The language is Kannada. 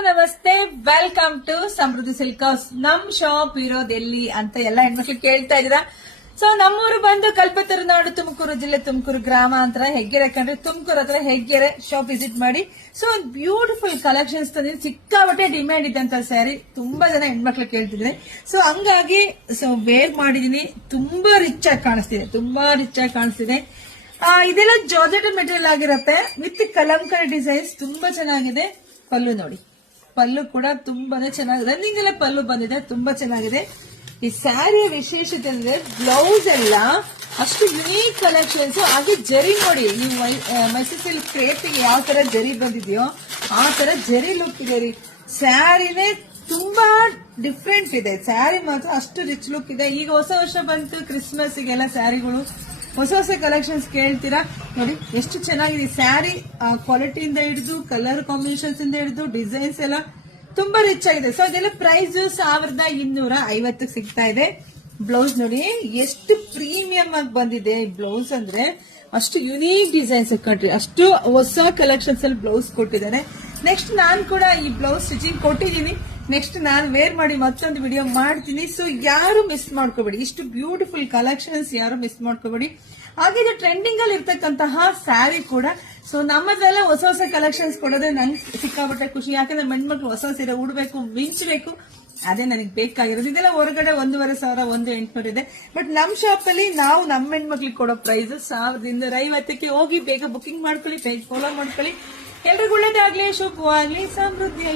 ನಮಸ್ತೆ, welcome to Samruddhi silk house. ನಮ್ ಶಾಪ್ ಇರೋದು ಎಲ್ಲಿ ಅಂತ ಎಲ್ಲ ಹೆಣ್ಮಕ್ಳು ಕೇಳ್ತಾ ಇದೀರಾ. ಸೊ ನಮ್ಮೂರು ಬಂದು ಕಲ್ಪತರುನಾಡು, ತುಮಕೂರು ಜಿಲ್ಲೆ, ತುಮಕೂರು ಗ್ರಾಮಾಂತರ, ಹೆಗ್ಗೆರೆ ಕಂಡ್ರೆ ತುಮಕೂರು ಹತ್ರ ಹೆಗ್ಗೆರೆ ಶಾಪ್ ವಿಸಿಟ್ ಮಾಡಿ. ಸೊ ಬ್ಯೂಟಿಫುಲ್ ಕಲೆಕ್ಷನ್ಸ್ ತಂದಿದ್ದೀನಿ. ಸಿಕ್ಕಾಬಟ್ಟೆ ಡಿಮ್ಯಾಂಡ್ ಇದ್ದಂತ ಸ್ಯಾರಿ ತುಂಬಾ ಜನ ಹೆಣ್ಮಕ್ಳು ಕೇಳ್ತಿದ್ರೆ, ಸೊ ಹಂಗಾಗಿ ವೇರ್ ಮಾಡಿದೀನಿ. ತುಂಬಾ ರಿಚ್ ಆಗಿ ಕಾಣಿಸ್ತಿದೆ. ಇದೆಲ್ಲ ಜಾರ್ಜೆಟ್ ಮೆಟೀರಿಯಲ್ ಆಗಿರುತ್ತೆ ವಿತ್ ಕಲಂಕರಿ ಡಿಸೈನ್ಸ್. ತುಂಬಾ ಚೆನ್ನಾಗಿದೆ. ಪಲ್ಲು ನೋಡಿ, ಪಲ್ಲು ಕೂಡ ತುಂಬಾನೇ ಚೆನ್ನಾಗಿದೆ. ರನ್ನಿಂಗ್ ಎಲ್ಲ ಪಲ್ಲು ಬಂದಿದೆ, ತುಂಬಾ ಚೆನ್ನಾಗಿದೆ. ಈ ಸ್ಯಾರಿಯ ವಿಶೇಷತೆ ಅಂದ್ರೆ ಬ್ಲೌಸ್ ಎಲ್ಲ ಅಷ್ಟು ಯುನೀಕ್ ಕಲೆಕ್ಷನ್ಸ್. ಹಾಗೆ ಜರಿ ನೋಡಿ, ನೀವು ಮೈಸೂರು ಸಿಲ್ಕ್ ಕ್ರೇಪಿಗೆ ಯಾವ ತರ ಜರಿ ಬಂದಿದೆಯೋ ಆ ತರ ಜರಿ ಲುಕ್ ಇದೆ ರೀ. ಸ್ಯಾರಿನೇ ತುಂಬಾ ಡಿಫ್ರೆಂಟ್ ಇದೆ. ಸ್ಯಾರಿ ಮಾತ್ರ ಅಷ್ಟು ರಿಚ್ ಲುಕ್ ಇದೆ. ಈಗ ಹೊಸ ವರ್ಷ ಬಂತು, ಕ್ರಿಸ್ಮಸ್ ಗೆಲ್ಲ ಸ್ಯಾರಿಗಳು ಹೊಸ ಕಲೆಕ್ಷನ್ಸ್ ಕೇಳ್ತೀರಾ ನೋಡಿ, ಎಷ್ಟು ಚೆನ್ನಾಗಿದೆ ಸ್ಯಾರಿ. ಕ್ವಾಲಿಟಿಯಿಂದ ಹಿಡಿದು ಕಲರ್ ಕಾಂಬಿನೇಷನ್ಸ್ ಇಂದ ಹಿಡಿದು ಡಿಸೈನ್ಸ್ ಎಲ್ಲ ತುಂಬಾ ರಿಚ್ ಆಗಿದೆ. ಸೊ ಅದೆಲ್ಲ ಪ್ರೈಸ್ 1250 ಸಿಗ್ತಾ ಇದೆ. ಬ್ಲೌಸ್ ನೋಡಿ ಎಷ್ಟು ಪ್ರೀಮಿಯಂ ಆಗಿ ಬಂದಿದೆ. ಈ ಬ್ಲೌಸ್ ಅಂದ್ರೆ ಅಷ್ಟು ಯುನೀಕ್ ಡಿಸೈನ್ಸ್ ಕಣ್ರಿ, ಅಷ್ಟು ಹೊಸ ಕಲೆಕ್ಷನ್ಸ್ ಅಲ್ಲಿ ಬ್ಲೌಸ್ ಕೊಟ್ಟಿದ್ದಾರೆ. ನೆಕ್ಸ್ಟ್ ನಾನು ಕೂಡ ಈ ಬ್ಲೌಸ್ ಸ್ಟಿಚಿಂಗ್ ಕೊಟ್ಟಿದ್ದೀನಿ. ನೆಕ್ಸ್ಟ್ ನಾನು ವೇರ್ ಮಾಡಿ ಮತ್ತೊಂದು ವಿಡಿಯೋ ಮಾಡ್ತೀನಿ. ಸೊ ಯಾರು ಮಿಸ್ ಮಾಡ್ಕೋಬೇಡಿ, ಇಷ್ಟು ಬ್ಯೂಟಿಫುಲ್ ಕಲೆಕ್ಷನ್ಸ್ ಯಾರು ಮಿಸ್ ಮಾಡ್ಕೋಬೇಡಿ. ಹಾಗೆ ಇದು ಟ್ರೆಂಡಿಂಗ್ ಅಲ್ಲಿ ಇರ್ತಕ್ಕಂತಹ ಸ್ಯಾರಿ ಕೂಡ. ಸೊ ನಮ್ಮದ್ರೆಲ್ಲ ಹೊಸ ಕಲೆಕ್ಷನ್ಸ್ ಕೊಡೋದೇ ನನ್ಗೆ ಸಿಕ್ಕಾಪಟ್ಟೆ ಖುಷಿ. ಯಾಕಂದ್ರೆ ಹೆಣ್ಮಕ್ಳು ಹೊಸ ಸೀರೆ ಉಡ್ಬೇಕು, ಮಿಂಚಬೇಕು, ಅದೇ ನನಗೆ ಬೇಕಾಗಿರೋದು. ಇದೆಲ್ಲ ಹೊರಗಡೆ 1,500, 1,800 ಇದೆ. ಬಟ್ ನಮ್ ಶಾಪ್ ಅಲ್ಲಿ ನಾವು ನಮ್ಮ ಹೆಣ್ಮಕ್ಳಿಗೆ ಕೊಡೋ ಪ್ರೈಸ್ 1250. ಹೋಗಿ ಬೇಗ ಬುಕಿಂಗ್ ಮಾಡ್ಕೊಳ್ಳಿ, ಪೇಜ್ ಫಾಲೋ ಮಾಡ್ಕೊಳ್ಳಿ. ಎಲ್ರಿಗೂ ಒಳ್ಳೇದಾಗ್ಲಿ, ಶುಭವಾಗ್ಲಿ, ಸಮೃದ್ಧಿ.